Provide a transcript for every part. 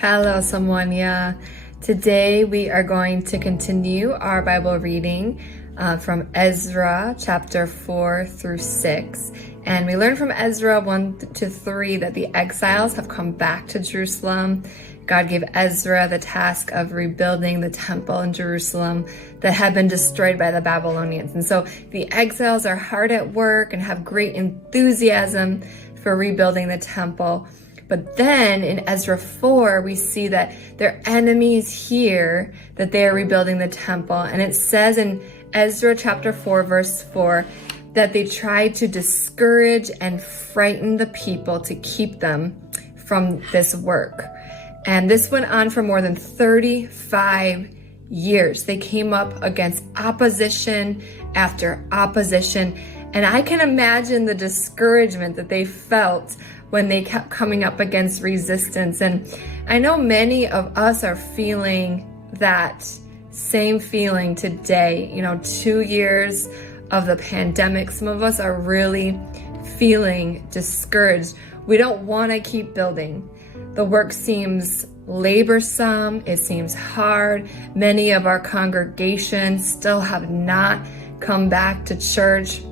Hello, someone. Yeah. Today we are going to continue our Bible reading from Ezra chapter 4 through 6. And we learned from Ezra 1 to 3 that the exiles have come back to Jerusalem. God gave Ezra the task of rebuilding the temple in Jerusalem that had been destroyed by the Babylonians. And so the exiles are hard at work and have great enthusiasm for rebuilding the temple. But then in Ezra 4, we see that their enemies hear that they are rebuilding the temple. And it says in Ezra chapter 4, verse 4, that they tried to discourage and frighten the people to keep them from this work. And this went on for more than 35 years. They came up against opposition after opposition. And I can imagine the discouragement that they felt when they kept coming up against resistance. And I know many of us are feeling that same feeling today. 2 years of the pandemic, some of us are really feeling discouraged. We don't want to keep building. The work seems laborsome, it seems hard. Many of our congregations still have not come back to church.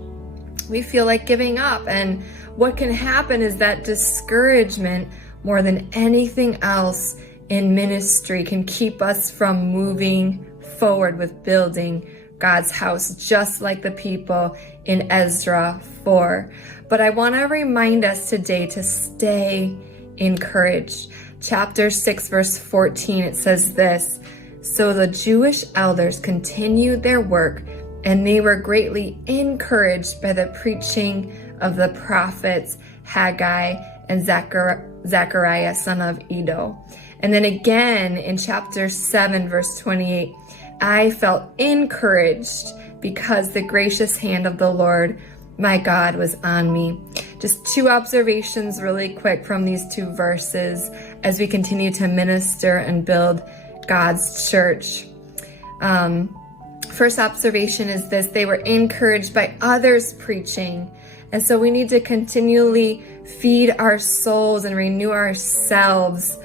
We feel like giving up, and what can happen is that discouragement, more than anything else in ministry, can keep us from moving forward with building God's house, just like the people in Ezra 4. But I want to remind us today to stay encouraged. Chapter 6, verse 14, it says this: "So the Jewish elders continued their work, and they were greatly encouraged by the preaching of the prophets Haggai and Zechariah, son of Iddo." And then again in chapter 7, verse 28, "I felt encouraged because the gracious hand of the Lord my God was on me." Just two observations really quick from these two verses as we continue to minister and build God's church. First observation is this: they were encouraged by others preaching. And so we need to continually feed our souls and renew ourselves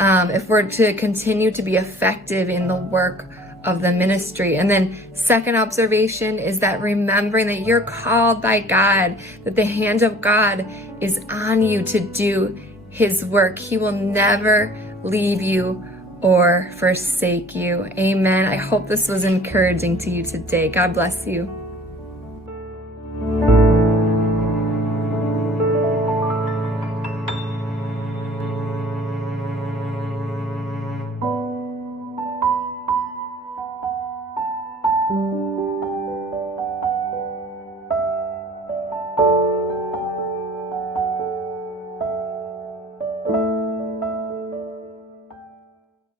if we're to continue to be effective in the work of the ministry. And then second observation is that remembering that you're called by God, that the hand of God is on you to do His work. He will never leave you or forsake you. Amen. I hope this was encouraging to you today. God bless you.